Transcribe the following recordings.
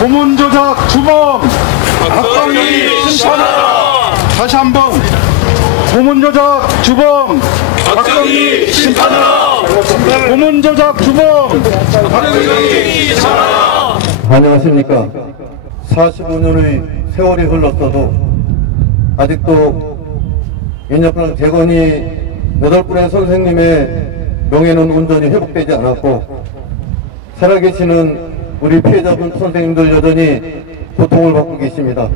고문조작 주범 박정희 심판하라! 다시 한번 고문조작 주범 박정희 심판하라! 고문조작 주범 박정희 심판하라! 안녕하십니까. 45년의 세월이 흘렀어도 아직도 인혁당 재건이 8분의 선생님의 명예는 온전히 회복되지 않았고, 살아계시는 우리 피해자분 선생님들 여전히 고통을 받고 계십니다.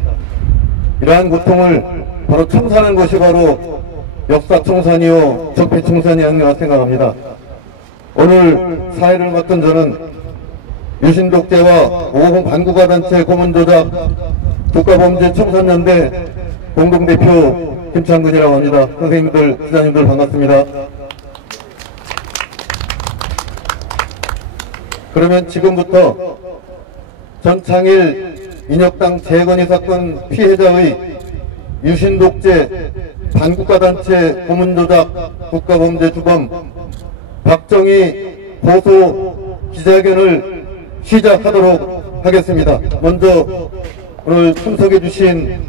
이러한 고통을 바로 청산한 것이 바로 역사 청산이요 적폐 청산이 아닌가 생각합니다. 오늘 사회를 맡은 저는 유신독재와 5호 반국가단체 고문조작 국가범죄 청산연대 공동대표 김창근이라고 합니다. 선생님들, 기자님들 반갑습니다. 그러면 지금부터 전창일 인혁당 재건이 사건 피해자의 유신독재 반국가단체 고문조작 국가범죄 주범 박정희 고소 기자회견을 시작하도록 하겠습니다. 먼저 오늘 참석해 주신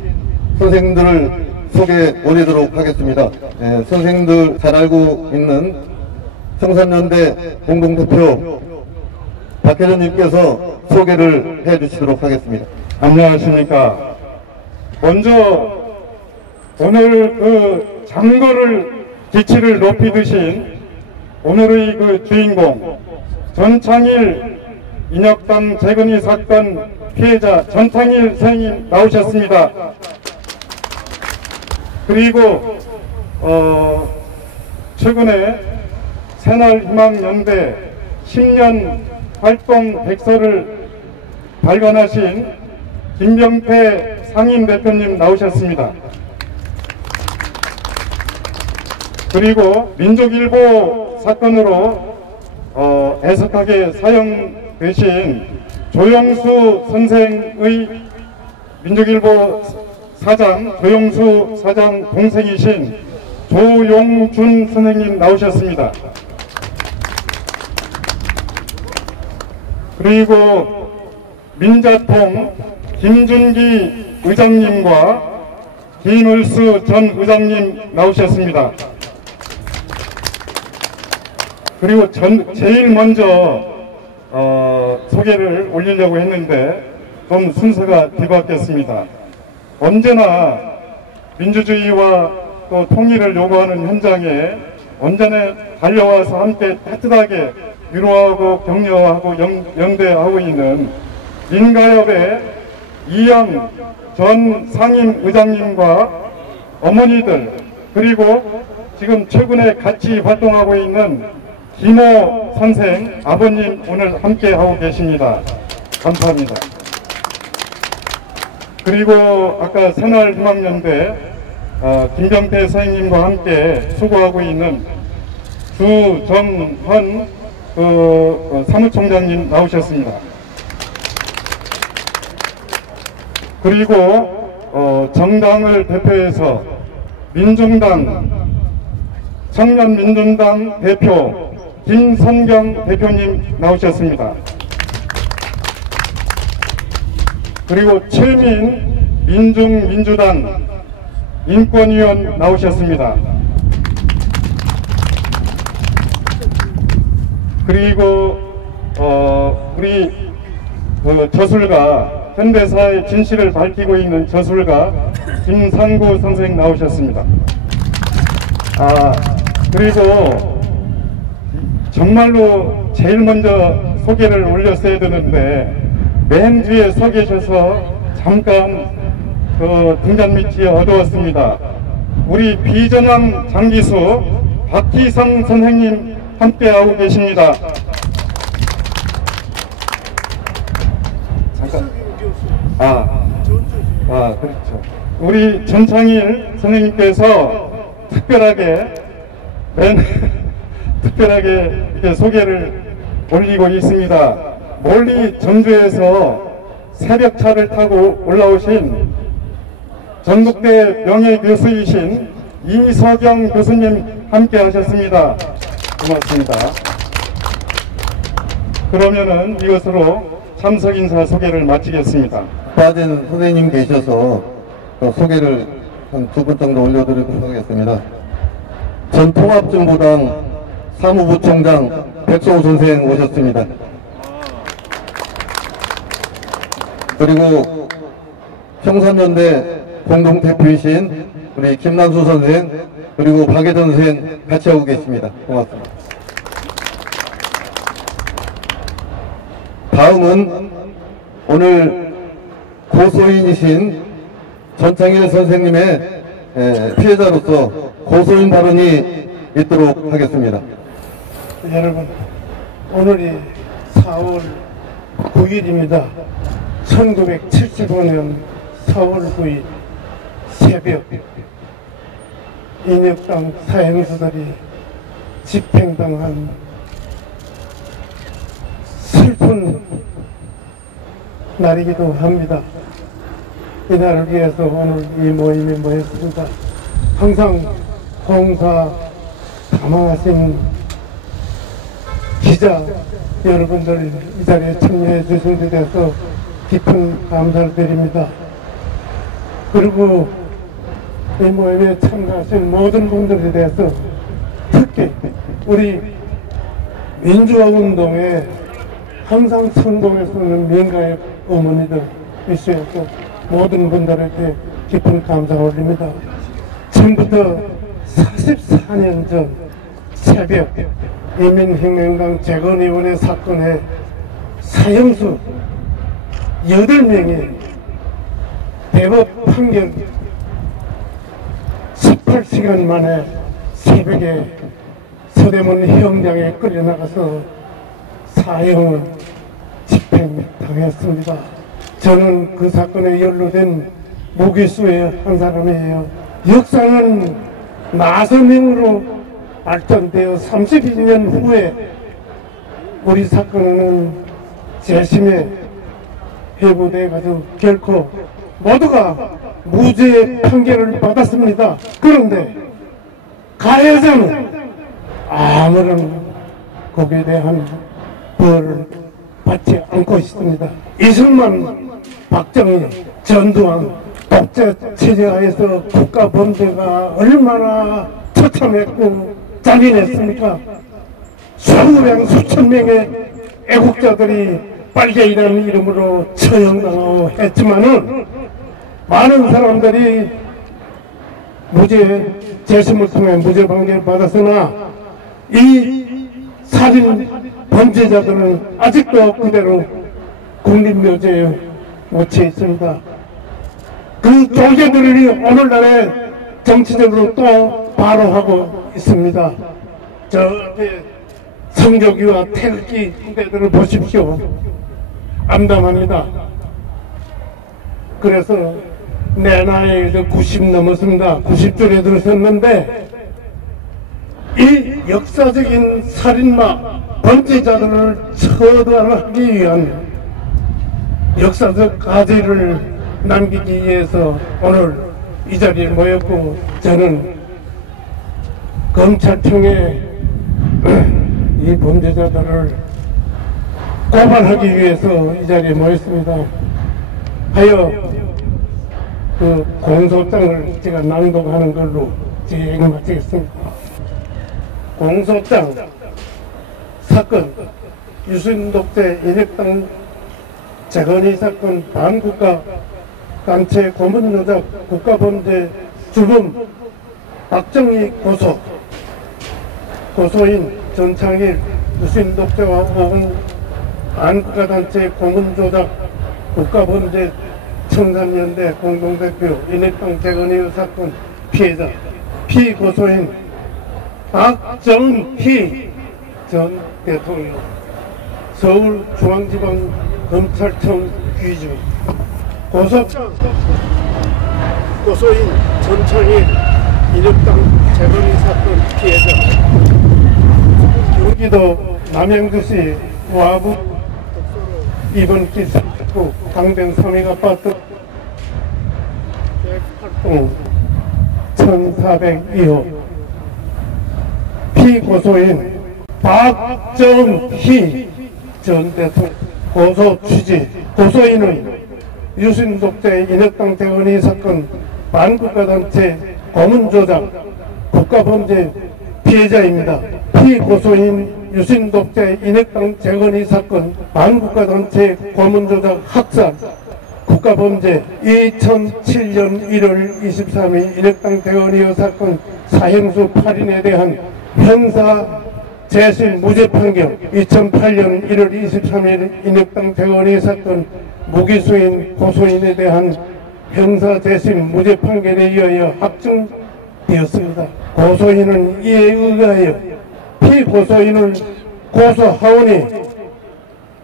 선생님들을 소개 올리도록 하겠습니다. 선생님들 잘 알고 있는 청산연대 공동대표 박혜전님께서 소개를 해 주시도록 하겠습니다. 안녕하십니까. 먼저 오늘 그 장거를 기치를 높이 드신 오늘의 그 주인공 전창일 인혁당 재건이 사건 피해자 전창일 선생님 나오셨습니다. 그리고 최근에 새날희망연대 10년 활동 백서를 발간하신 김병태 상임대표님 나오셨습니다. 그리고 민족일보 사건으로 애석하게 사형되신 조영수 선생의 민족일보 사장, 조영수 사장 동생이신 조용준 선생님 나오셨습니다. 그리고 민자통 김준기 의장님과 김을수 전 의장님 나오셨습니다. 그리고 제일 먼저 소개를 올리려고 했는데 좀 순서가 뒤바뀌었습니다. 언제나 민주주의와 또 통일을 요구하는 현장에 언제나 달려와서 함께 따뜻하게 위로하고 격려하고 연대하고 있는 인가협의 이영 전 상임의장님과 어머니들, 그리고 지금 최근에 같이 활동하고 있는 김호 선생 아버님 오늘 함께 하고 계십니다. 감사합니다. 그리고 아까 새날희망연대 김병태 선생님과 함께 수고하고 있는 주정헌 사무총장님 나오셨습니다. 그리고 정당을 대표해서 민중당 청년민중당 대표 김선경 대표님 나오셨습니다. 그리고 최민 민중민주당 인권위원 나오셨습니다. 그리고 우리 저술가, 현대사의 진실을 밝히고 있는 저술가 김상구 선생 나오셨습니다. 그리고 정말로 제일 먼저 소개를 올렸어야 되는데 맨 뒤에 서 계셔서 잠깐 등잔 밑이 어두웠습니다. 우리 비전왕 장기수 박희성 선생님 함께하고 계십니다. 잠깐. 그렇죠. 우리 전창일 선생님께서 특별하게 이렇게 소개를 올리고 있습니다. 멀리 전주에서 새벽차를 타고 올라오신 전북대 명예교수이신 이석영 교수님 함께 하셨습니다. 고맙습니다. 그러면은 이것으로 참석 인사 소개를 마치겠습니다. 빠진 선생님 계셔서 또 소개를 한 2분 정도 올려드리도록 하겠습니다. 전 통합정보당 사무부총장 백성호 선생 오셨습니다. 그리고 평산연대 공동대표이신 우리 김남수 선생 그리고 박예전 선생 같이 하고 계십니다. 고맙습니다. 다음은 오늘 고소인이신 전창일 선생님의 피해자로서 고소인 발언이 있도록 하겠습니다. 여러분, 오늘이 4월 9일입니다. 1975년 4월 9일 새벽 인혁당 사형수들이 집행당한 슬픈 날이기도 합니다. 이날을 위해서 오늘 이 모임에 모였습니다. 항상 봉사 담당하신 기자 여러분들 이 자리에 참여해 주신 데 대해서 깊은 감사를 드립니다. 그리고 이 모임에 참가하신 모든 분들에 대해서 특히 우리 민주화운동에 항상 성공했었는 민가의 어머니들 있으셨고 모든 분들에게 깊은 감사를 올립니다. 지금부터 44년 전 새벽 인민혁명당 재건의원의 사건에 사형수 8명이 대법 판결 18시간 만에 새벽에 서대문 형장에 끌려나가서 사형을 집행당했습니다. 저는 그 사건에 연루된 무기수의 한 사람이에요. 역사는 나서명으로 발전되어 32년 후에 우리 사건은 재심에 회부돼가지고 결코 모두가 무죄 판결을 받았습니다. 그런데 가해자는 아무런 거기에 대한 벌을 받지 않고 있습니다. 이승만, 박정희, 전두환 독재 체제하에서 국가 범죄가 얼마나 처참했고 잔인했습니까? 수백 수천 명의 애국자들이 빨갱이라는 이름으로 처형당하고 했지만은 많은 사람들이 무죄 재심을 통해 무죄 판결을 받았으나 이 살인 범죄자들은 아직도 그대로 국립묘지에 묻혀 있습니다. 그 존재들이 오늘날에 정치적으로 또 발호하고 있습니다. 저 앞에 성조기와 태극기 부대들을 보십시오. 암담합니다. 그래서 내 나이도 90 넘었습니다. 90줄에 들었었는데 이 역사적인 살인마 범죄자들을 처단하기 위한 역사적 가지를 남기기 위해서 오늘 이 자리에 모였고 저는 검찰청에 이 범죄자들을 고발하기 위해서 이 자리에 모였습니다. 하여 그 공소장을 제가 낭독하는 걸로 제 얘기 마치겠습니다. 공소장 사건 유신독재 인혁당 재건의 사건 반국가 단체 고문조작 국가범죄 주범 박정희 고소 고소인 전창일 유신독재와 오공 반국가단체 고문조작 국가범죄 청산연대 공동대표 인혁당 재건의 사건 피해자 피고소인 박정희 전 대통령 서울중앙지방검찰청 귀주 고소인 전창일 인혁당 재건의 사건 피해자 경기도 남양주시 와부 이번길 3구 강변 3위 아파트 108동 1402호 피고소인 박정희 전 대통령 고소 취지. 고소인은 유신 독재 인혁당 대건의 사건 반국가단체 고문조작 국가범죄 피해자입니다. 피고소인 유신 독재 인혁당 재건의 사건 반국가단체 고문조작 학살 국가범죄 2007년 1월 23일 인혁당 대건의 사건 사형수 8인에 대한 형사 재심 무죄 판결 2008년 1월 23일 인혁당 대건의 사건 무기수인 고소인에 대한 형사 재심 무죄 판결에 의하여 확정되었습니다. 고소인은 이에 의하여 피고소인을 고소하오니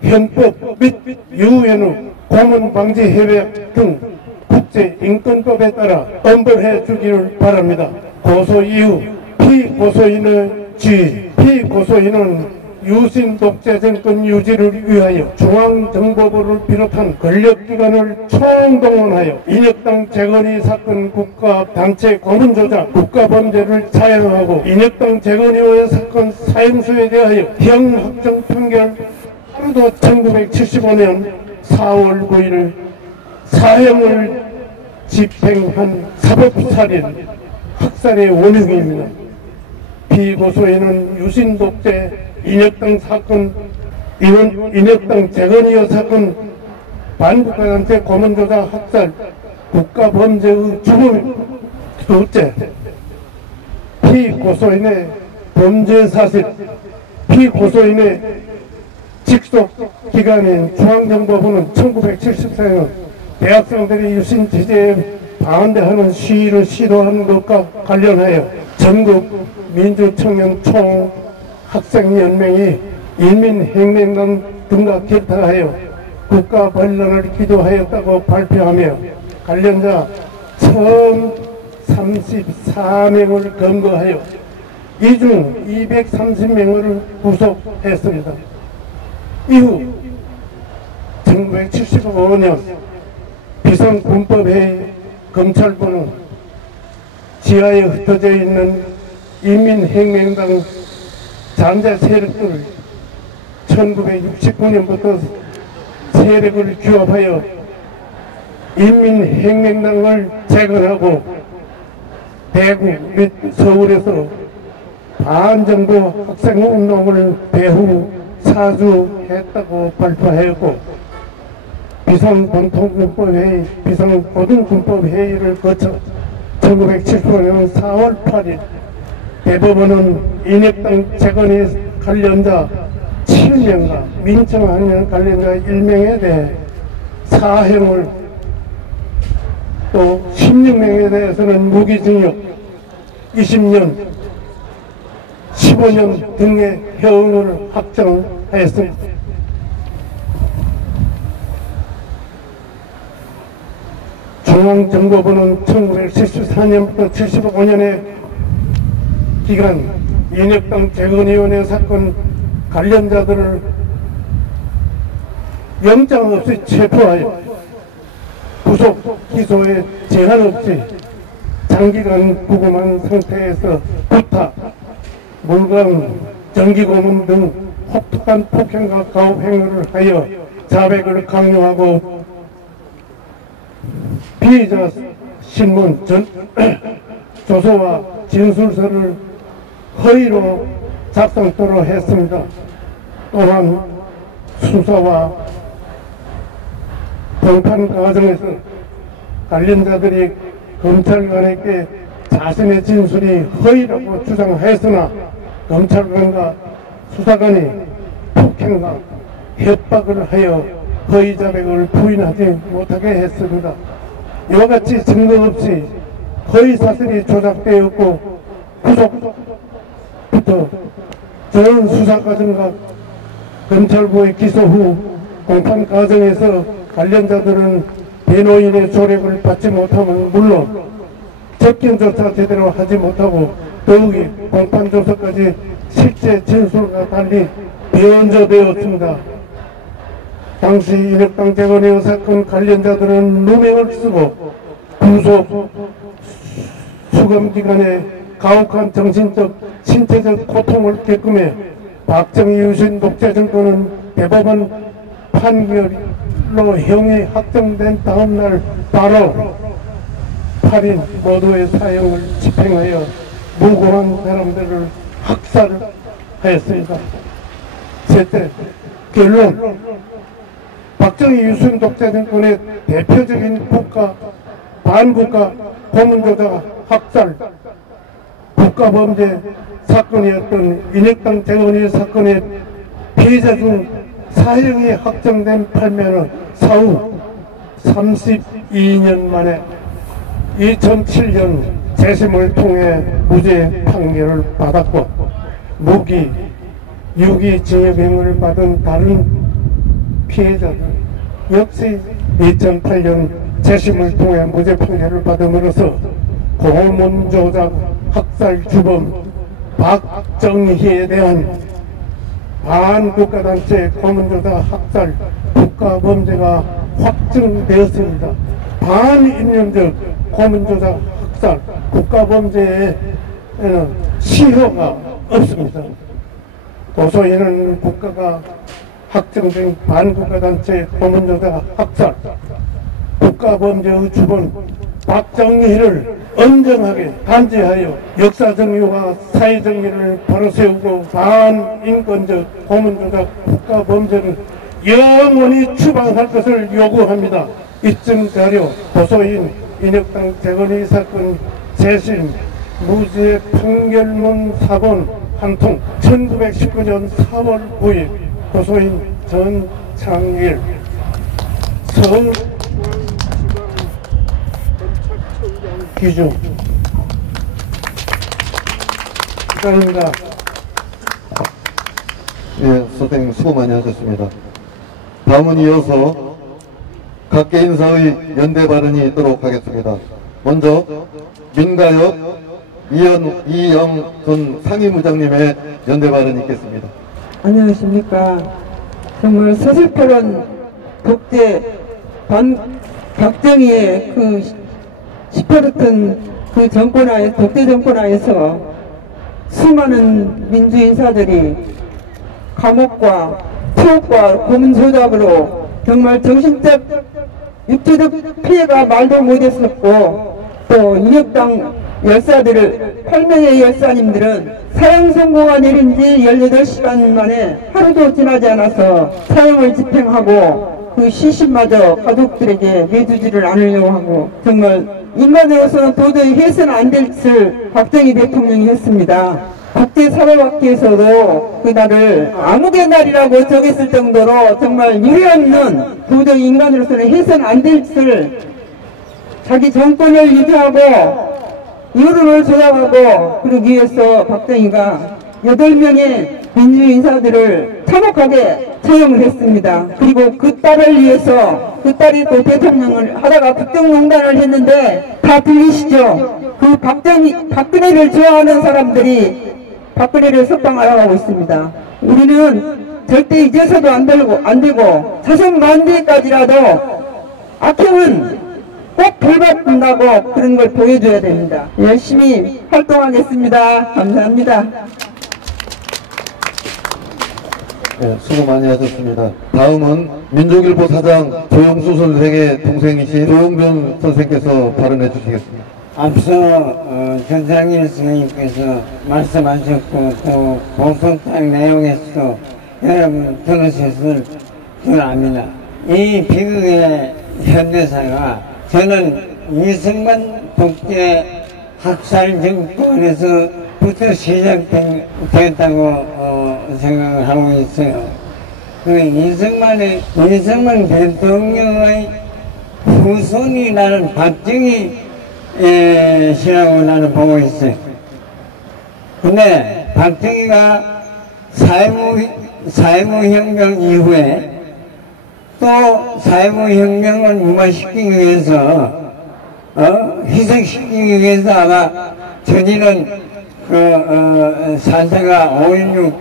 헌법 및 유엔 고문방지협약 등 국제인권법에 따라 엄벌해 주기를 바랍니다. 고소 이후 피고소인의 지위. 피고소인은 유신 독재 정권 유지를 위하여 중앙정보부를 비롯한 권력기관을 총동원하여 인혁당 재건의 사건 국가단체 고문조작 국가범죄를 사형하고 인혁당 재건의 사건 사형수에 대하여 형 확정 판결 하루도 1975년 4월 9일 사형을 집행한 사법살인 학살의 원흉입니다. 피고소인은 유신 독재 인혁당 사건, 인혁당 재건이어 사건, 반국가단체 고문조작 학살, 국가범죄의 죽음. 둘째, 피고소인의 범죄 사실, 피고소인의 직속 기관인 중앙정보부는 1974년 대학생들이 유신 제재에 반대하는 시위를 시도하는 것과 관련하여 전국 민주청년 총학생연맹이 인민혁명당 등과 결탁하여 국가반란을 기도하였다고 발표하며 관련자 1034명을 검거하여 이 중 230명을 구속했습니다. 이후 1975년 비상군법회의 검찰부는 지하에 흩어져 있는 인민혁명당 잔재 세력들을 1969년부터 세력을 규합하여 인민혁명당을 재건하고 대구 및 서울에서 반정부 학생운동을 배후 사주했다고 발표하였고 비상본통군법회의, 비상고등군법회의를 거쳐 1975년 4월 8일 대법원은 인혁당 재건의 관련자 7명과 민청하는 관련자 1명에 대해 사형을, 또 16명에 대해서는 무기징역 20년, 15년 등의 형을 확정하였습니다. 중앙정보부는 1974년부터 75년의 기간 인혁당 재건위원회 사건 관련자들을 영장 없이 체포하여 구속 기소에 제한 없이 장기간 구금한 상태에서 구타, 물건, 전기고문 등 혹독한 폭행과 가혹 행위를 하여 자백을 강요하고 피의자 신문 조서와 진술서를 허위로 작성토록 했습니다. 또한 수사와 공판 과정에서 관련자들이 검찰관에게 자신의 진술이 허위라고 주장하였으나 검찰관과 수사관이 폭행과 협박을 하여 허위 자백을 부인하지 못하게 했습니다. 이와 같이 증거 없이 허위 사실이 조작되었고 구속부터 전 수사 과정과 검찰부의 기소 후 공판 과정에서 관련자들은 변호인의 조력을 받지 못하면 물론 접견조차 제대로 하지 못하고 더욱이 공판조서까지 실제 진술과 달리 변조되었습니다. 당시 인혁당 재건의 사건 관련자들은 누명을 쓰고 구속 수감기간에 가혹한 정신적, 신체적 고통을 겪으며 박정희 유신 독재 정권은 대법원 판결로 형이 확정된 다음날 바로 8인 모두의 사형을 집행하여 무고한 사람들을 학살하였습니다. 셋째, 결론. 박정희 유신 독재 정권의 대표적인 반국가 고문조작 학살 국가범죄 사건이었던 인혁당 재건의 사건의 피해자 중 사형이 확정된 팔면은 사후 32년 만에 2007년 재심을 통해 무죄 판결을 받았고, 무기, 유기 징역형을 받은 다른 피해자들 역시 2008년 재심을 통해 무죄 판결을 받음으로써 고문조작 학살 주범 박정희에 대한 반국가단체 고문조작 학살 국가범죄가 확정되었습니다. 반인륜적 고문조작 학살 국가범죄에는 시효가 없습니다. 도소에는 국가가 확정된 반국가단체 고문조작 학살 국가범죄의 주범 박정희를 엄정하게 단죄하여 역사정의와 사회정의를 바로 세우고 반인권적 고문조작 국가범죄를 영원히 추방할 것을 요구합니다. 입증 자료 도서인 인혁당 재건의 사건 재심 무죄 판결문 사본 한 통 1919년 4월 9일 도서인 전창일 서울 기준 축하합니다. 예, 선생님 수고 많이 하셨습니다. 다음은 이어서 각 개인사의 연대 발언이 있도록 하겠습니다. 먼저 민가협 이영 전 상임의장님의 연대 발언이 있겠습니다. 안녕하십니까. 정말 서슬퍼런 독재 박정희의 그 시퍼렇던 그 정권하에 독재 정권하에서 수많은 민주인사들이 감옥과 투옥과 고문조작으로 정말 정신적 육체적 피해가 말도 못했었고, 또 인혁당 열사들을 8명의 열사님들은 사형 선고가 내린 지 18시간 만에 하루도 지나지 않아서 사형을 집행하고 그 시신마저 가족들에게 내주지를 않으려고 하고, 정말 인간으로서는 도저히 해서는 안 될 짓을 박정희 대통령이 했습니다. 국제사법학회에서도 그날을 암흑의 날이라고 정했을 정도로 정말 유례없는, 도저히 인간으로서는 해서는 안 될 짓을 자기 정권을 유지하고 여론을 조작하고 그러기 위해서 박정희가 8명의 민주인사들을 참혹하게 처형을 했습니다. 그리고 그 딸을 위해서, 그 딸이 또 대통령을 하다가 국정농단을 했는데, 다 들리시죠? 그 박근혜를 좋아하는 사람들이 박근혜를 석방하려고 있습니다. 우리는 절대 잊어서도 안 되고 자선 만대까지라도 악행은 꼭 벌받는다고 그런 걸 보여줘야 됩니다. 열심히 활동하겠습니다. 감사합니다. 네, 수고 많이 하셨습니다. 다음은 민족일보 사장 조영수 선생의 동생이신 조영준 선생께서 발언해 주시겠습니다. 앞서 전상일 선생님께서 말씀하셨고, 또 보통장 내용에서도 여러분 들으셨을 줄 압니다. 이 비극의 현대사가 저는 이승만 독재 학살 정권에서부터 시작되었다고 생각을 하고 있어요. 그 이승만 대통령의 후손이 나는 박정희 시라고 나는 보고 있어요. 근데 박정희가 사회무혁명 이후에 또 사회무혁명을 무마시키기 위해서 희생시키기 위해서 아마 저지른 그 사태가 5.16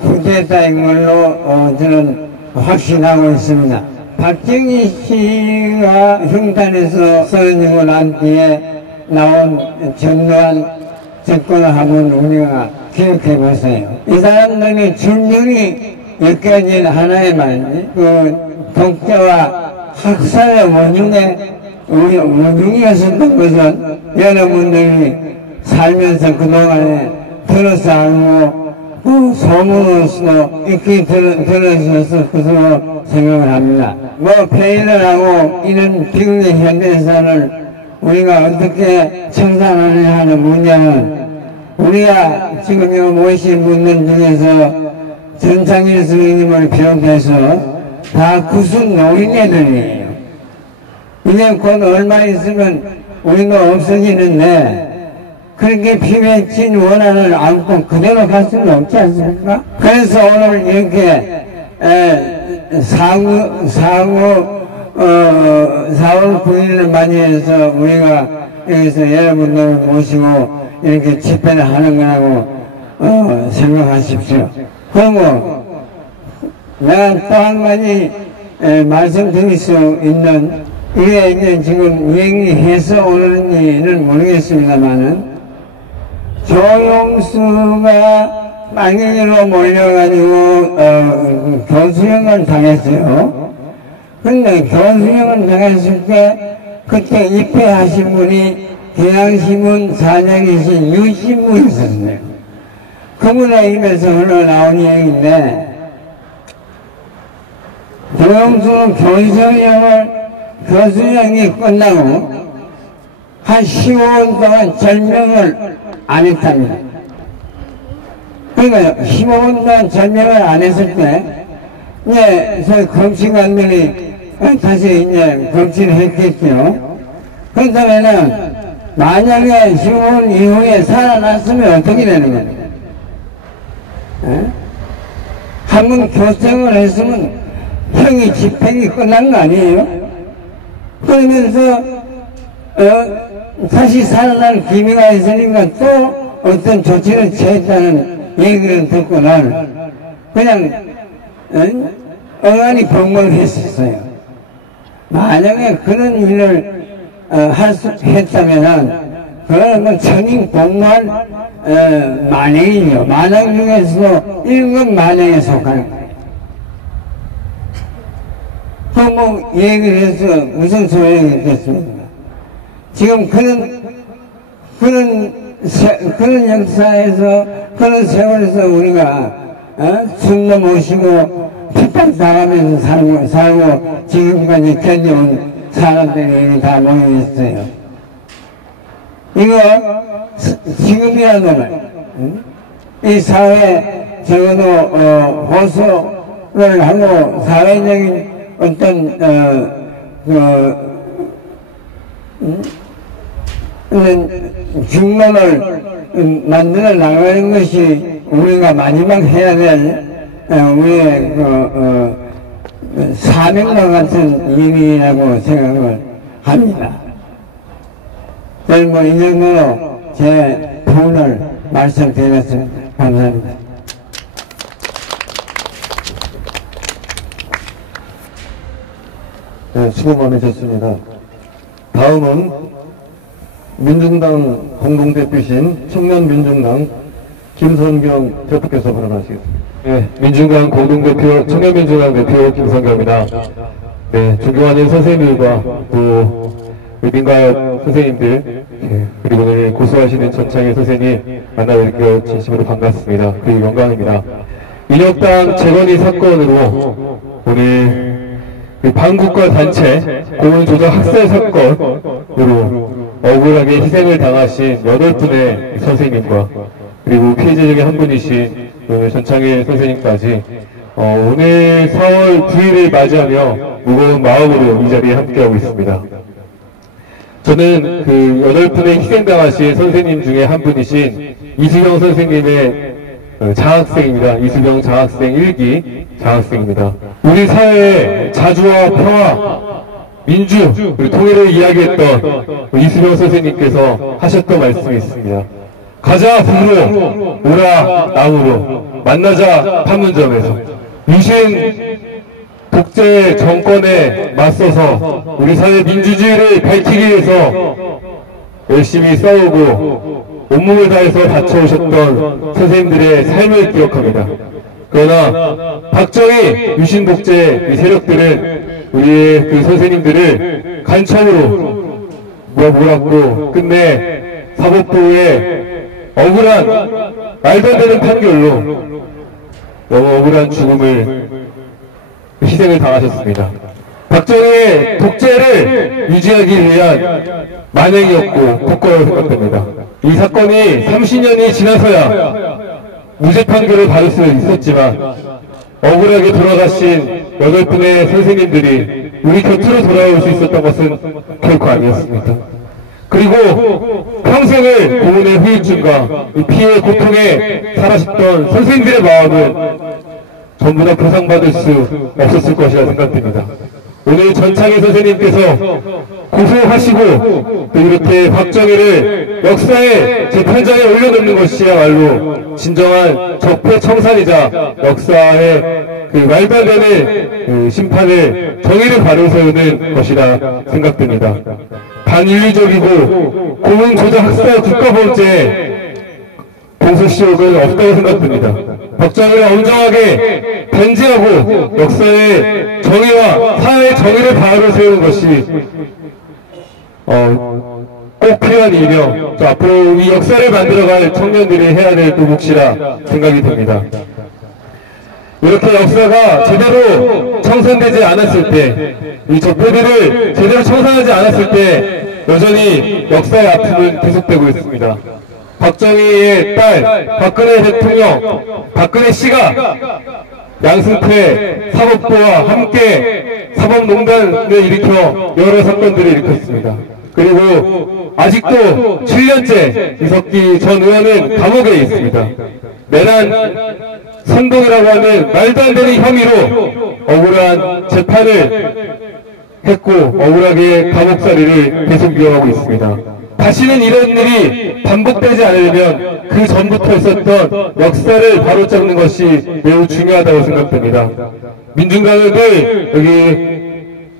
쿠데타인 걸로 저는 확신하고 있습니다. 박정희 씨가 흉탄에서 쓰러지고 난 뒤에 나온 전두환 정권을 한번 우리가 기억해 보세요. 이 사람들이 줄줄이 엮여진 하나의 말, 그 독재와 학살의 원흉이었었던 것은 여러분들이 살면서 그동안에 들어서 알고 소문으로서 익히 들으셨을 것으로 생각을 합니다. 뭐 페인을 하고 이런 비극의 현대사를 우리가 어떻게 청산하느냐 하는 문제는 우리가 지금 이 모신 분들 중에서 전창일 스님을 비롯해서 다 구순 노인네들이에요. 이제 곧 얼마 있으면 우리도 없어지는데 그렇게 피맺힌 원한을 안고 그대로 갈 수는 없지 않습니까? 그래서 오늘 이렇게 4월 9일을 맞이해서 우리가 여기서 여러분들을 모시고 이렇게 집회를 하는 거라고 생각하십시오. 그리고 내가 또 한 가지 말씀드릴 수 있는, 이게 이제 지금 유행이 해서 오는지는 모르겠습니다만은 조용수가 빨갱이로 몰려가지고 교수형을 당했어요. 근데 교수형을 당했을 때 그때 입회하신 분이 경향신문 사장이신 유신문이었어요. 그분의 입에서 흘러나온 얘기인데, 조영수는 교수형이 끝나고 한 15분 동안 절명을 안 했답니다. 그러니까 15분 동안 절명을 안 했을 때 이제 저희 검찰관들이 다시 이제 검찰을 했겠죠. 그렇다면은 만약에 15분 이후에 살아났으면 어떻게 되는 거예요? 한번 교정을 했으면 형이 집행이 끝난 거 아니에요? 그러면서 다시 살아날 기미가 있으니까 또 어떤 조치를 취했다는 얘기를 듣고 나는 그냥 어간이 벙벙했었어요. 만약에 그런 일을 했다면은 그거는 뭐 천인 공무원 만행이죠. 만행 중에서도 1급 만행에 속하는 거예요. 또 뭐 얘기를 해서 무슨 소용이 있겠습니까? 지금 그런 역사에서, 그런 세월에서 우리가 숨도 모시고 핍박당하면서 살고 지금까지 견뎌온 사람들이 다 모여있어요. 이거 지금이라도 이 사회 적어도 호소를 하고 사회적인 어떤 중론을 만들어 나가는 것이 우리가 마지막 해야 될 우리의 사명과 같은 일이라고 생각을 합니다. 저는 뭐 이 정도로 제 부분을 말씀드렸습니다. 감사합니다. 네, 수고 많으셨습니다. 다음은 민중당 공동대표신 청년민중당 김선경 대표께서 발언하시겠습니다. 네, 민중당 공동대표, 청년민중당 대표 김선경입니다. 네, 존경하는 선생님들과 또 민가협 선생님들, 그리고 오늘 고수하시는 전창일 선생님 만나뵙기로 진심으로 반갑습니다. 그리고 영광입니다. 인혁당 재건이 사건으로 오늘 반국가 단체 고문조작 학살 사건으로 억울하게 희생을 당하신 8분의 선생님과 그리고 피해자 중에 한 분이신 전창일 선생님까지 오늘 4월 9일을 맞이하며 무거운 마음으로 이 자리에 함께하고 있습니다. 저는 그 8분의 희생당하신 선생님 중에 한 분이신 이수경 선생님의 장학생입니다. 이수경 장학생 1기 장학생입니다. 우리 사회의 자주와 평화, 민주, 그리고 통일을 이야기했던 이수경 선생님께서 하셨던 말씀이 있습니다. 가자 북으로, 오라 남으로, 만나자 판문점에서. 유신 독재 정권에 맞서서 우리 사회 민주주의를 밝히기 위해서 열심히 싸우고 온몸을 다해서 바쳐오셨던 선생님들의 삶을 기억합니다. 그러나 박정희 유신독재 세력들은 우리의 그 선생님들을 간첩으로 몰아붙고 끝내 사법부의 억울한 말도 안 되는 판결로 너무 억울한 죽음을 희생을 당하셨습니다. 박정희의 독재를 유지하기 위한 만행이었고 국가로 생각됩니다. 이 사건이 30년이 지나서야 무죄 판결을 받을 수 있었지만 억울하게 돌아가신 8분의 선생님들이 우리 곁으로 돌아올 수 있었던 것은 결코 아니었습니다. 그리고 평생을 고문의 후유증과 피해 고통에 살아셨던 선생님들의 마음은 전부 다 보상받을 수 없었을 것이라 생각됩니다. 오늘 전창희 선생님께서 고소하시고 또 이렇게 박정희를 역사의 재판장에 올려놓는 것이야말로 진정한 적폐청산이자 역사의 그 말도 안 되는 그 심판을 정의를 바로 세우는 것이라 생각됩니다. 반인류적이고 고문 조작 학살 국가범죄 공소시효는 없다고 생각됩니다. 박정희를 엄정하게 단죄하고 역사의 정의와 사회의 정의를 바로 세우는 것이 꼭 필요한 일이며 또 앞으로 이 역사를 만들어갈 청년들이 해야 될 또 몫이라 생각이 됩니다. 이렇게 역사가 제대로 청산되지 않았을 때, 이 적폐들을 제대로 청산하지 않았을 때 여전히 역사의 아픔은 계속되고 있습니다. 박정희의 딸 박근혜 대통령, 박근혜 씨가 양승태 사법부와 함께 사법농단을 일으켜 여러 사건들을 일으켰습니다. 그리고 아직도 7년째 이석기 전 의원은 감옥에 있습니다. 내란 선동이라고 하는 말도 안 되는 혐의로 억울한 재판을 했고 억울하게 감옥살이를 계속 이어가고 있습니다. 다시는 이런 일이 반복되지 않으려면 그 전부터 있었던 역사를 바로잡는 것이 매우 중요하다고 생각됩니다. 민중당은 늘 여기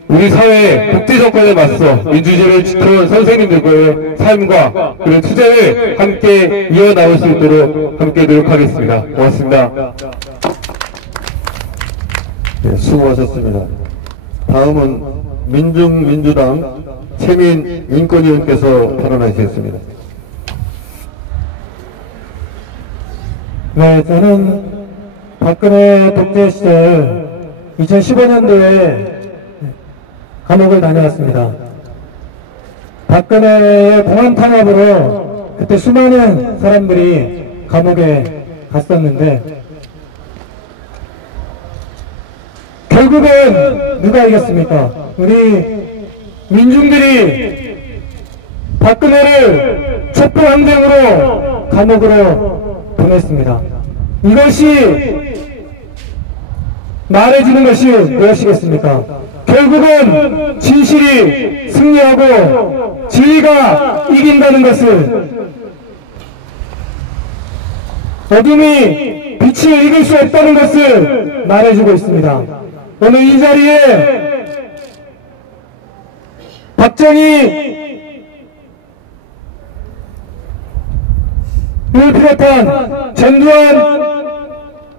우리 사회의 독재정권에 맞서 민주주의를 지켜온 선생님들과의 삶과 그런 투쟁을 함께 이어나올 수 있도록 함께 노력하겠습니다. 고맙습니다. 네, 수고하셨습니다. 다음은 민중민주당 최민 인권위원께서 발언하시겠습니다. 네, 저는 박근혜 독재 시절 2015년도에 감옥을 다녀왔습니다. 박근혜의 공안 탄압으로 그때 수많은 사람들이 감옥에 갔었는데 결국은 누가 이겼습니까? 우리 민중들이 박근혜를 촛불항쟁으로 감옥으로 보냈습니다. 이것이 말해주는 것이 무엇이겠습니까? 결국은 진실이 승리하고 진리가 이긴다는 것을, 어둠이 빛을 이길 수 없다는 것을 말해주고 있습니다. 오늘 이 자리에 박정희를 비롯한 전두환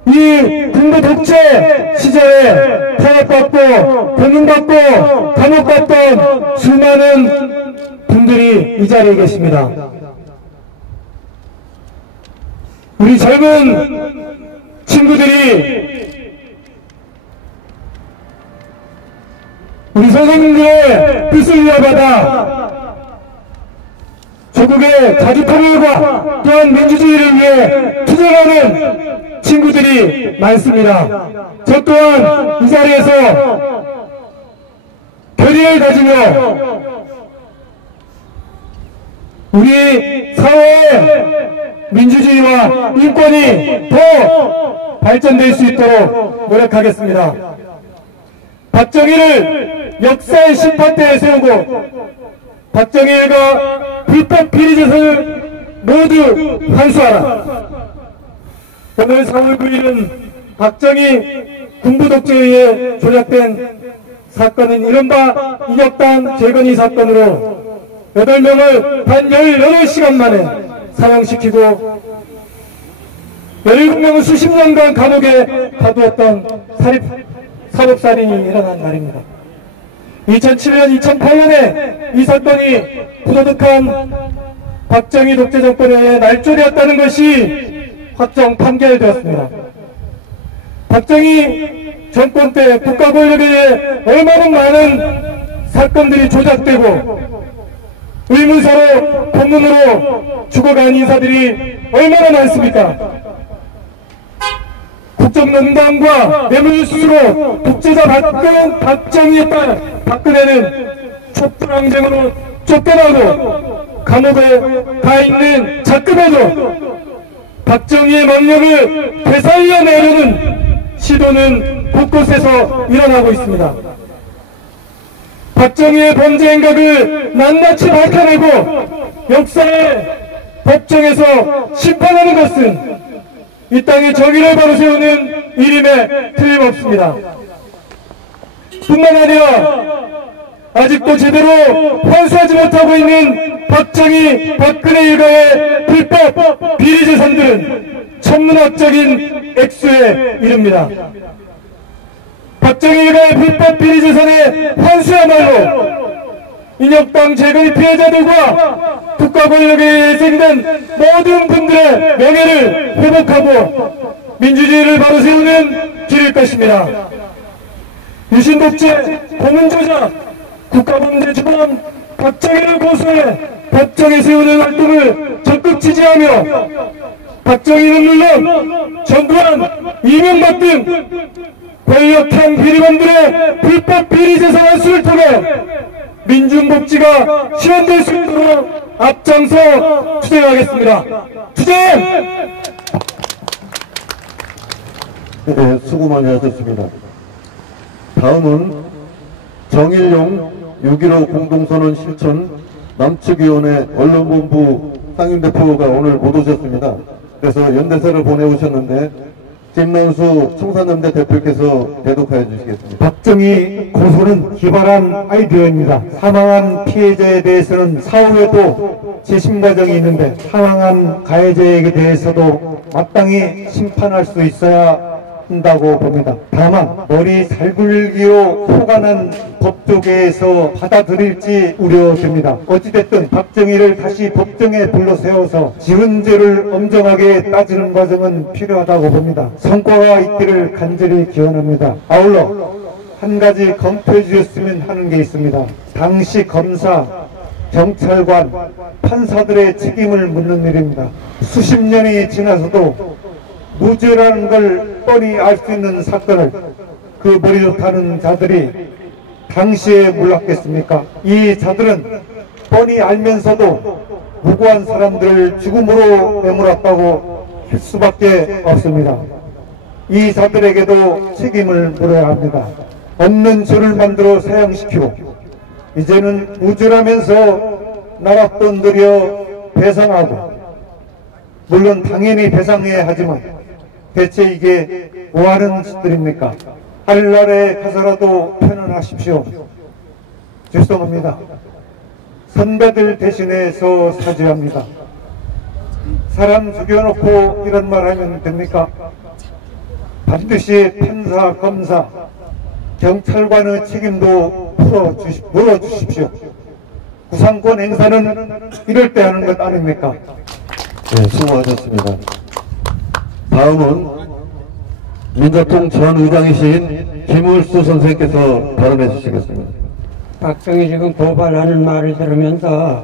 이 군부 독재 시절에 탄압받고 고문받고 감옥갔던 수많은 분들이 이 자리에 계십니다. 우리 젊은 친구들이 우리 선생님들의 뜻을 이어받아 조국의 자주통일과 또한 민주주의를 위해 투쟁하는 친구들이 많습니다. 저 또한 이 자리에서 결의를 가지며 우리 사회의 민주주의와 인권이 더 발전될 수 있도록 노력하겠습니다. 박정희를 역사의 심판대에 세우고 박정희가 불법 비리재산을 모두 환수하라. 오늘 4월 9일은 박정희 군부독재에 의해 조작된 사건인 이른바 이혁단 재건이 사건으로 8명을 단 18시간 만에 사형시키고 17명은 수십 년간 감옥에 가두었던 사법살인이 일어난 날입니다. 2007년, 2008년에 이 사건이 부도덕한 박정희 독재 정권에 의해 날조되었다는 것이 확정 판결되었습니다. 박정희 정권 때 국가 권력에 의해 얼마나 많은 사건들이 조작되고 의문사로 고문으로 죽어간 인사들이 얼마나 많습니까? 국정농단과 뇌물수수로 독재자 박정희의 딸 박근혜는 촛불항쟁으로 쫓겨나고 감옥에 가 있는 작금에도 박정희의 망령을 되살려내려는 시도는 곳곳에서 일어나고 있습니다. 박정희의 범죄 행각을 낱낱이 밝혀내고 역사의 법정에서 심판하는 것은 이 땅의 정의를 바로 세우는 일임에 틀림없습니다. 뿐만 아니라 아직도 제대로 환수하지 못하고 있는 박정희, 박근혜 일가의 불법 비리재산들은 천문학적인 액수에 이릅니다. 박정희 일가의 불법 비리재산의 환수야말로 인혁당 재건의 피해자들과 국가 권력에 의해 희생된 모든 분들의 명예를 회복하고 민주주의를 바로 세우는 길일 것입니다. 유신독재, 고문조작, 국가범죄 주범 박정희를 고소해 법정에 세우는 활동을 적극 지지하며 박정희는 물론 전두환, 이명박 등 권력형 비리범들의 불법 비리재산 환수를 통해 민중복지가 실현될 수 있도록 앞장서 투쟁하겠습니다. 투쟁! 네, 수고 많이 하셨습니다. 다음은 정일용 6.15 공동선언 실천 남측위원회 언론본부 상임대표가 오늘 못 오셨습니다. 그래서 연대사를 보내오셨는데 김남수 청산연대 대표께서 대독하여 주시겠습니다. 박정희 고소는 기발한 아이디어입니다. 사망한 피해자에 대해서는 사후에도 재심 과정이 있는데 사망한 가해자에게 대해서도 마땅히 심판할 수 있어야 한다고 봅니다. 다만 머리 살굴기로 포관한 법조계에서 받아들일지 우려됩니다. 어찌됐든 박정희를 다시 법정에 불러 세워서 지은 죄를 엄정하게 따지는 과정은 필요하다고 봅니다. 성과가 있기를 간절히 기원합니다. 아울러 한 가지 검토해 주셨으면 하는 게 있습니다. 당시 검사, 경찰관, 판사들의 책임을 묻는 일입니다. 수십 년이 지나서도 무죄라는 걸 뻔히 알 수 있는 사건을 그 머리 좋다는 자들이 당시에 몰랐겠습니까? 이 자들은 뻔히 알면서도 무고한 사람들을 죽음으로 내몰았다고 할 수밖에 없습니다. 이 자들에게도 책임을 물어야 합니다. 없는 죄를 만들어 사형시키고 이제는 무죄라면서 나랏돈 들여 배상하고 물론 당연히 배상해야 하지만 대체 이게 뭐하는 짓들입니까? 하늘나라에 가서라도 편안하십시오. 죄송합니다. 선배들 대신해서 사죄합니다. 사람 죽여놓고 이런 말 하면 됩니까? 반드시 판사, 검사, 경찰관의 책임도 물어주십시오. 구상권 행사는 이럴 때 하는 것 아닙니까? 네, 수고하셨습니다. 다음은 민자통 전 의장이신 김울수 선생께서 발언해 주시겠습니다. 박정희 지금 고발하는 말을 들으면서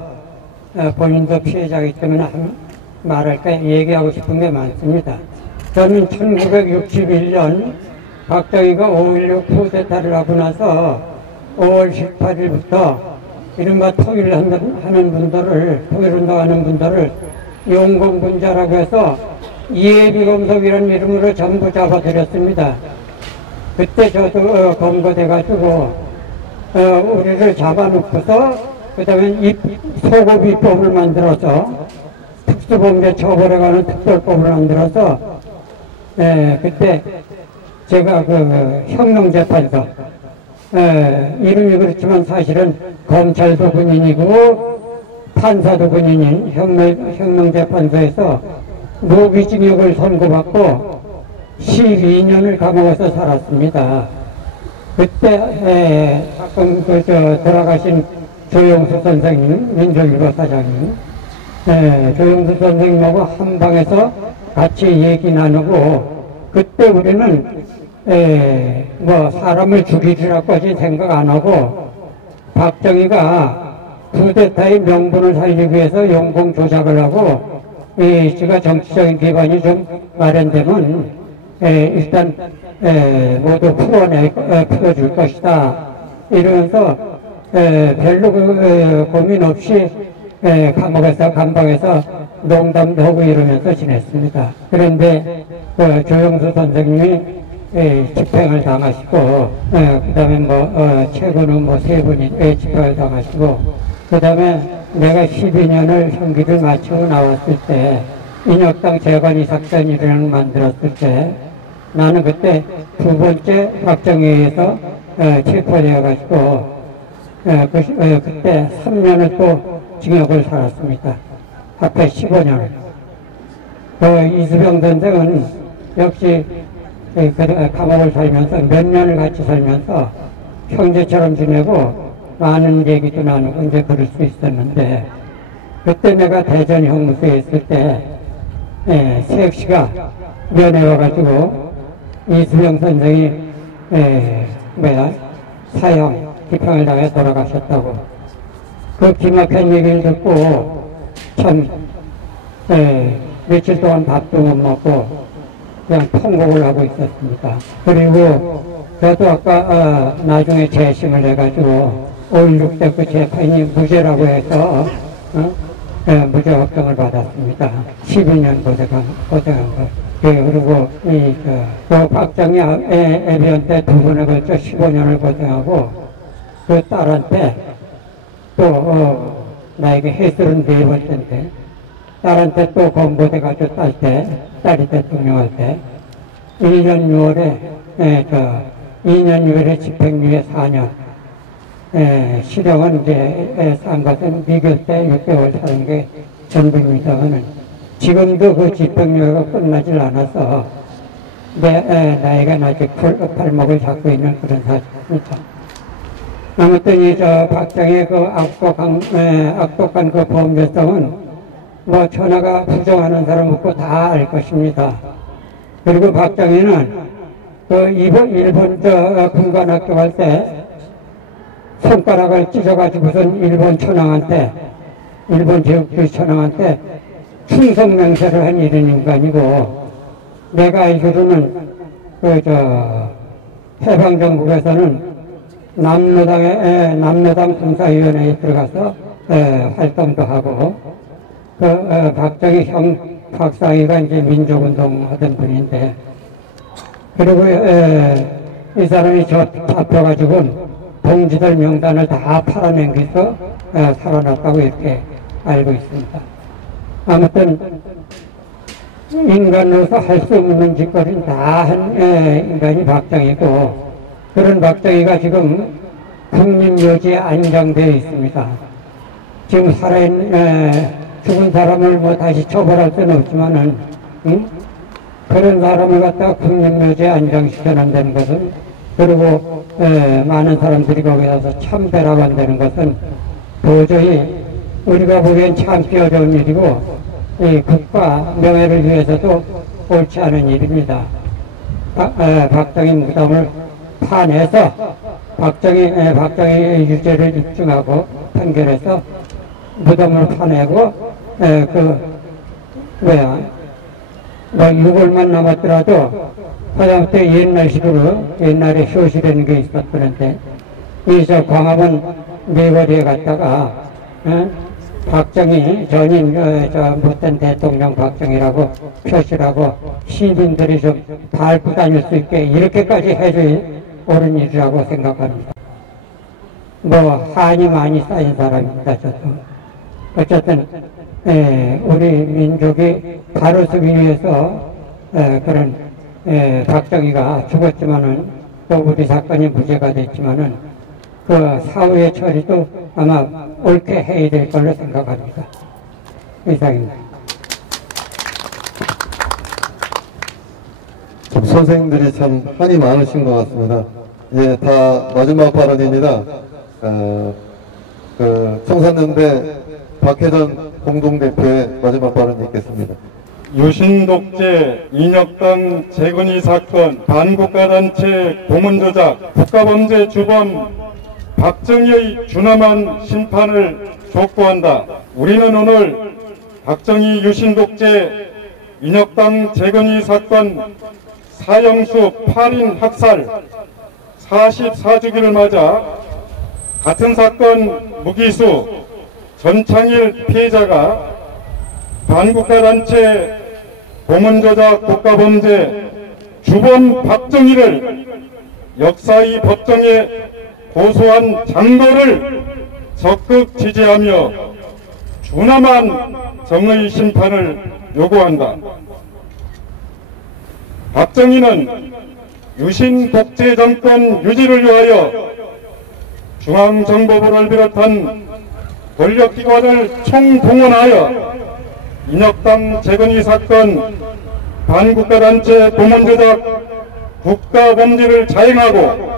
본인도 피해자이기 때문에 말할 거 얘기하고 싶은 게 많습니다. 저는 1961년 박정희가 5.16 쿠데타를 하고 나서 5월 18일부터 이른바 통일하는 분들을 용공분자라고 해서 예비검속이라는 이름으로 전부 잡아들였습니다. 그때 저도 검거돼가지고 우리를 잡아놓고서 그 다음에 소급 입법을 만들어서 특수범죄 처벌에 관한 특별법을 만들어서 그때 제가 그 혁명재판소 이름이 그렇지만 사실은 검찰도 군인이고 판사도 군인인 혁명재판소에서 무기징역을 선고받고 12년을 감옥에서 살았습니다. 그때 가끔 돌아가신 조영수 선생님, 민족일보 사장님, 조영수 선생님하고 한 방에서 같이 얘기 나누고, 그때 우리는 뭐 사람을 죽이리라고까지 생각 안 하고, 박정희가 쿠데타의 명분을 살리기 위해서 용공 조작을 하고, 제가 정치적인 기반이 좀 마련되면 일단 모두 풀어줄 것이다 이러면서 별로 고민 없이 감옥에서 감방에서 농담도 하고 이러면서 지냈습니다. 그런데 조영수 선생님이 집행을 당하시고, 그 다음에 최고는 3분이 집행을 당하시고, 그 다음에 내가 12년을 형기를 마치고 나왔을 때, 인혁당 재관이 작전이라는 만들었을 때, 나는 그때 2번째 박정희에서 체포되어가지고, 그때 3년을 또 징역을 살았습니다. 앞에 15년을. 이수병 선생은 역시 감옥을 살면서 몇 년을 같이 살면서 형제처럼 지내고 많은 얘기도 나누고 이제 그럴 수 있었는데, 그때 내가 대전 형무소에 있을 때 새혁씨가 면회 와가지고 이수병 선생이 사형 기평을 당해 돌아가셨다고, 그 기막힌 얘기를 듣고 참 며칠 동안 밥도 못 먹고 그냥 통곡을 하고 있었습니다. 그리고 저도 아까 나중에 재심을 해가지고 5.16 때 그 재판이 무죄라고 해서 무죄 확정을 받았습니다. 12년 고생한 거. 그리고 그 박정희 애비한 때 2번에 걸쳐 15년을 고생하고, 그 딸한테 또 나에게 해설은 4번째인데 딸한테 또 검거돼가지고 딸이 대통령 할 때 1년 6월에 2년 6월에 집행유예 4년, 실형은 이제 산 것은 미결 때 6개월 사는 게 전부입니다만은, 지금도 그 집행유예가 끝나질 않아서 나이가 아직 발목을 잡고 있는 그런 사실입니다. 아무튼 박정희의 그 악독한 그 범죄성은 천하가 부정하는 사람 없고 다 알 것입니다. 그리고 박정희는 그 일본 군관학교 갈 때 손가락을 찢어가지고선 일본 제국주의 천황한테 충성맹세를 한 이런 인간이고, 내가 알기로는 해방정국에서는 남로당 군사위원회에 들어가서 활동도 하고, 박정희 형 박상희가 이제 민족운동 하던 분인데, 그리고 이 사람이 잡혀가지고 동지들 명단을 다 팔아넘겨서 살아났다고 이렇게 알고 있습니다. 아무튼 인간으로서 할 수 없는 짓거리는 다 한 인간이 박정희고, 그런 박정희가 지금 국립묘지에 안장되어 있습니다. 지금 죽은 사람을 다시 처벌할 수는 없지만은, 그런 사람을 갖다가 국립묘지에 안장시켜놓는다는 것은, 그리고 많은 사람들이 거기 가서 참배라고 한다는 것은 도저히 우리가 보기엔 참기 어려운 일이고, 이 국가 명예를 위해서도 옳지 않은 일입니다. 박정희 무덤을 파내서 박정희 유죄를 입증하고 판결해서 무덤을 파내고, 6월만 남았더라도 화장때 옛날에 효시라는 게 있었는데, 광화문 네거리에 갔다가 박정희 전임 못된 대통령 박정희라고 표시라고 시민들이 좀 밟고 다닐 수 있게 이렇게까지 해줘야 옳은 일이라고 생각합니다. 한이 많이 쌓인 사람입니다. 저도. 어쨌든 우리 민족이 가로서기 위해서 그런 박정희가 죽었지만은, 또 우리 사건이 무죄가 됐지만은 그 사후의 처리도 아마 옳게 해야 될 걸로 생각합니다. 이상입니다. 선생님들이 참 한이 많으신 것 같습니다. 예, 다 마지막 발언입니다. 청산연대 박혜전 공동대표의 마지막 발언이 있겠습니다. 유신독재, 인혁당 재건의 사건, 반국가단체 고문조작, 국가범죄 주범 박정희의 준엄한 심판을 촉구한다. 우리는 오늘 박정희 유신독재, 인혁당 재건의 사건, 사형수 8인 학살 44주기를 맞아 같은 사건 무기수 전창일 피해자가 반국가단체 고문조작 국가범죄 주범 박정희를 역사의 법정에 고소한 장거를 적극 지지하며 준엄한 정의 심판을 요구한다. 박정희는 유신 독재 정권 유지를 위하여 중앙정보부를 비롯한 권력기관을 총동원하여 인혁당 재건의 사건, 반국가단체 고문조작 국가범죄를 자행하고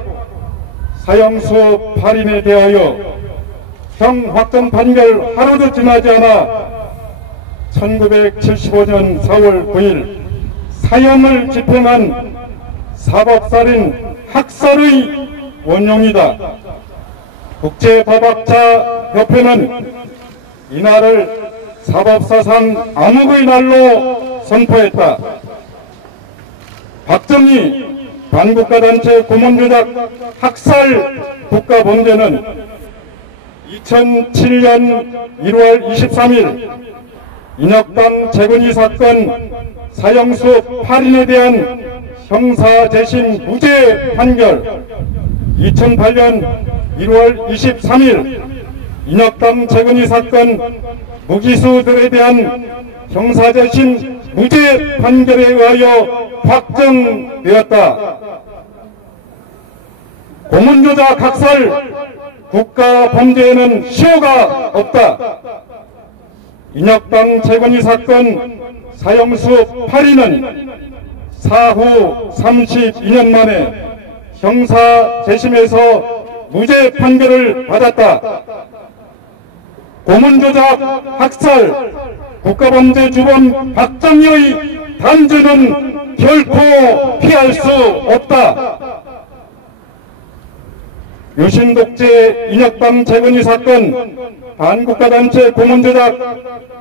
사형수 8인에 대하여 형 확정 판결 하루도 지나지 않아 1975년 4월 9일 사형을 집행한 사법살인 학살의 원흉이다. 국제법학자 협회는 이날을 사법사상 암흑의 날로 선포했다. 박정희 반국가단체 고문조작 학살 국가범죄는 2007년 1월 23일 인혁당 재건의 사건 사형수 8인에 대한 형사재심 무죄 판결, 2008년 1월 23일 인혁당 재건의 사건 무기수들에 대한 형사재심 무죄 판결에 의하여 확정되었다. 고문조작 학살 국가범죄에는 시효가 없다. 인혁당 재건의 사건 사형수 8인은 사후 32년 만에 형사재심에서 무죄 판결을 받았다. 고문조작 학살 국가범죄 주범 박정희의 단죄는 결코 피할 수 없다. 유신독재 인혁당 재건의 사건 반국가단체 고문조작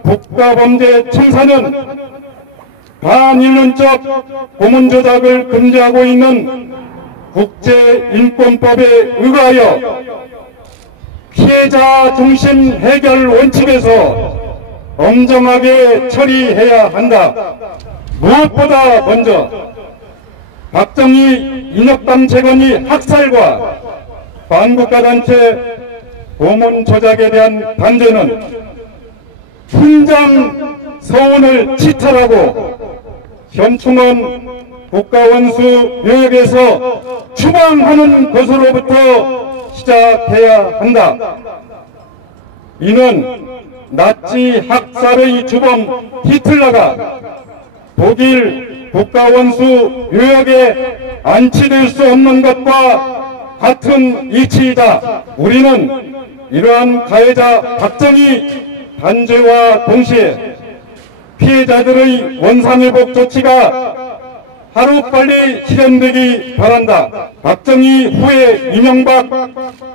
국가범죄 청사는 반인륜적 고문조작을 금지하고 있는 국제인권법에 의거하여 피해자 중심 해결 원칙에서 엄정하게 처리해야 한다. 무엇보다 먼저 박정희 인혁당 재건의 학살과 반국가단체 고문조작에 대한 단죄는 훈장 서원을 치탈하고 현충원 국가원수 묘역에서 추방하는 것으로부터 시작해야 한다. 이는 나치 학살의 주범 히틀러가 독일 국가원수 묘역에 안치될 수 없는 것과 같은 이치이다. 우리는 이러한 가해자 박정희 단죄와 동시에 피해자들의 원상회복 조치가 하루빨리 실현되기 바란다. 박정희 후에 이명박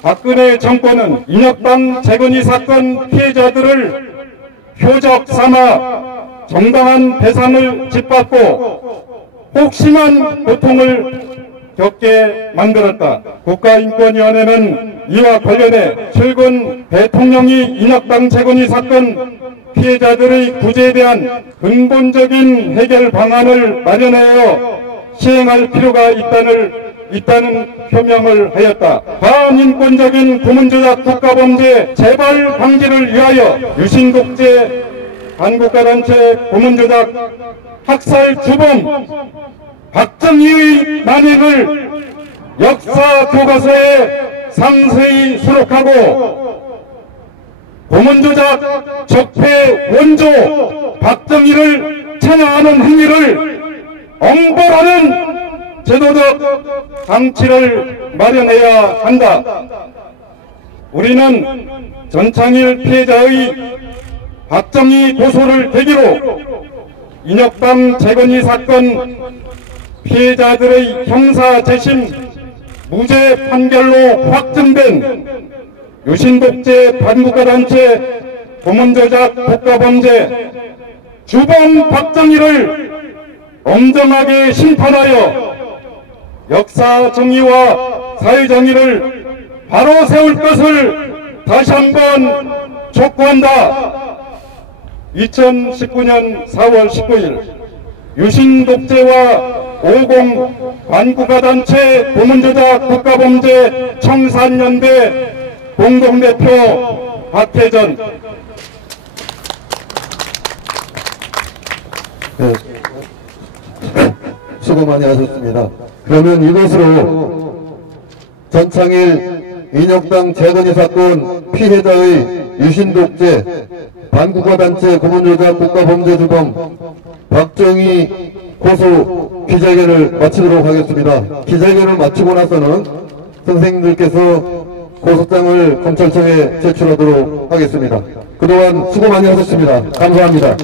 박근혜 정권은 인혁당 재건의 사건 피해자들을 표적 삼아 정당한 배상을 짓밟고 혹심한 고통을 겪게 만들었다. 국가인권위원회는 이와 관련해 최근 대통령이 인혁당 재건의 사건 피해자들의 구제에 대한 근본적인 해결 방안을 마련하여 시행할 필요가 있다는 표명을 하였다. 반인권적인 고문조작 국가범죄 재발 방지를 위하여 유신독재 반국가단체 고문조작 학살 주범 박정희의 만행을 역사 교과서에 상세히 수록하고 고문조작 적폐 원조 박정희를 찬양하는 행위를 엄벌하는 제도적 장치를 마련해야 한다. 우리는 전창일 피해자의 박정희 고소를 계기로 인혁당 재건이 사건 피해자들의 형사 재심 무죄 판결로 확정된 유신독재 반국가단체 고문조작 국가범죄 주범 박정희를 엄정하게 심판하여 역사 정의와 사회 정의를 바로 세울 것을 다시 한번 촉구한다. 2019년 4월 19일 유신독재와 50 반국가단체 고문조작 국가범죄 청산연대 공동대표 박혜전. 네. 수고 많이 하셨습니다. 그러면 이것으로 전창일 인혁당 재건이 사건 피해자의 유신독재 반국가단체 고문조작 국가범죄주범 박정희 고소 기자회견을 마치도록 하겠습니다. 기자회견을 마치고 나서는 선생님들께서 고소장을 검찰청에 제출하도록 하겠습니다. 그동안 수고 많이 하셨습니다. 감사합니다.